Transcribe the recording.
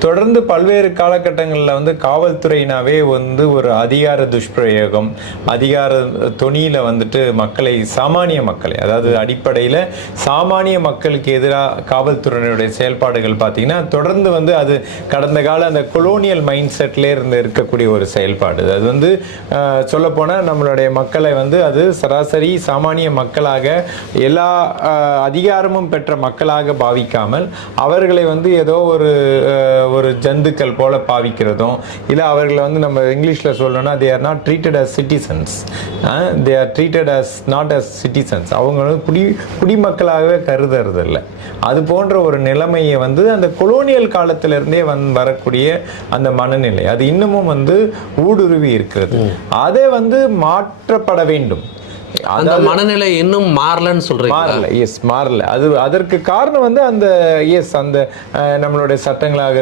தொடர்ந்து பல்வேறு காலகட்டங்களில் வந்து காவல்துறையினாவே வந்து ஒரு அதிகார துஷ்பிரயோகம் அதிகார துணியில் வந்துட்டு மக்களை சாமானிய மக்களை அதாவது அடிப்படையில் சாமானிய மக்களுக்கு எதிராக காவல்துறையினுடைய செயல்பாடுகள் பார்த்தீங்கன்னா தொடர்ந்து வந்து அது கடந்த கால அந்த கொலோனியல் மைண்ட் செட்லேயே இருந்து இருக்கக்கூடிய ஒரு செயல்பாடு. அது வந்து சொல்லப்போனால் நம்மளுடைய மக்களை வந்து அது சராசரி சாமானிய மக்களாக எல்லா அதிகாரமும் பெற்ற மக்களாக பாவிக்காமல் அவர்களை வந்து ஏதோ ஒரு ஒரு ஜந்துக்கள் போல பாவிக்கிறதும் இல்லை அவர்களை வந்து நம்ம இங்கிலீஷில் சொல்லணும்னா they are not treated as citizens they are treated as not as citizens அவங்க வந்து குடி குடிமக்களாகவே கருதுறது இல்லை அது போன்ற ஒரு நிலைமையை வந்து அந்த கொலோனியல் காலத்திலிருந்தே வந் வரக்கூடிய அந்த மனநிலை. அது இன்னமும் வந்து ஊடுருவி இருக்கிறது. அதை வந்து மாற்றப்பட வேண்டும். அந்த மனநிலை இன்னும் மாறலன்னு சொல்றீங்க மாறல எஸ் மாறல. அது அதற்கு காரணம் வந்து அந்த எஸ் அந்த நம்மளுடைய சட்டங்களாக